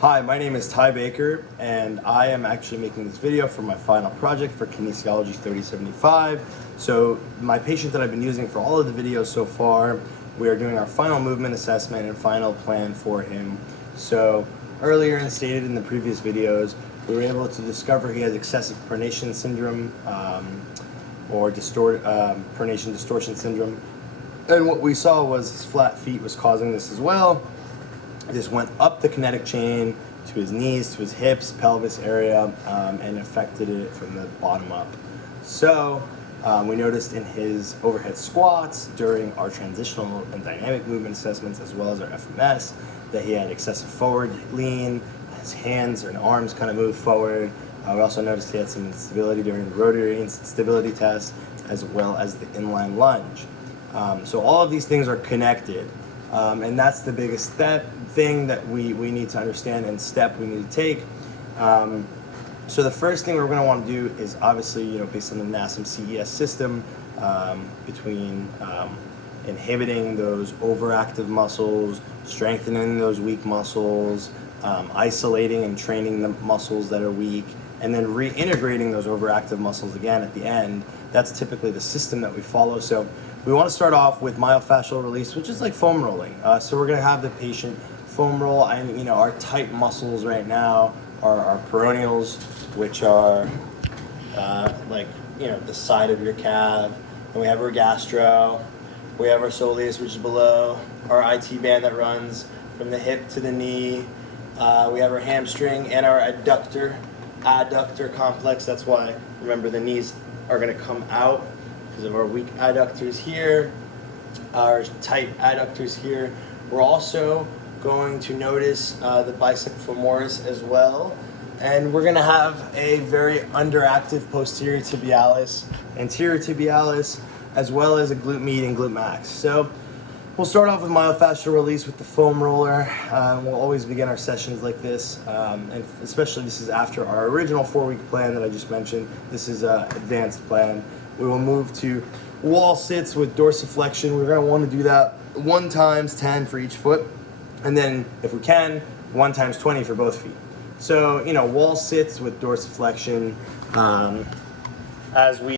Hi, my name is Ty Baker, and I am actually making this video for my final project for Kinesiology 3075. So my patient that I've been using for all of the videos so far, we are doing our final movement assessment and final plan for him. So earlier and stated in the previous videos, we were able to discover he has excessive pronation syndrome or pronation distortion syndrome. And what we saw was his flat feet was causing this as well. This went up the kinetic chain to his knees, to his hips, pelvis area, and affected it from the bottom up. So we noticed in his overhead squats during our transitional and dynamic movement assessments, as well as our FMS, that he had excessive forward lean, his hands and arms kind of moved forward. We also noticed he had some instability during the rotary instability test, as well as the inline lunge. So all of these things are connected. And that's the biggest thing that we need to understand and step we need to take. So the first thing we're going to want to do is obviously, based on the NASM CES system, between inhibiting those overactive muscles, strengthening those weak muscles, isolating and training the muscles that are weak, and then reintegrating those overactive muscles again at the end. That's typically the system that we follow. So we want to start off with myofascial release, which is like foam rolling. So we're going to have the patient foam roll. And our tight muscles right now are our peroneals, which are the side of your calf. And we have our gastro. We have our soleus, which is below. Our IT band that runs from the hip to the knee. We have our hamstring and our adductor complex. That's why, remember, the knees are going to come out because of our weak adductors here, our tight adductors here. We're also going to notice the bicep femoris as well. And we're going to have a very underactive posterior tibialis, anterior tibialis, as well as a glute med and glute max. So we'll start off with myofascial release with the foam roller. We'll always begin our sessions like this, and especially this is after our original 4-week plan that I just mentioned. This is an advanced plan. We will move to wall sits with dorsiflexion. We're going to want to do that 1 times 10 for each foot, and then if we can, 1 times 20 for both feet. So, wall sits with dorsiflexion as we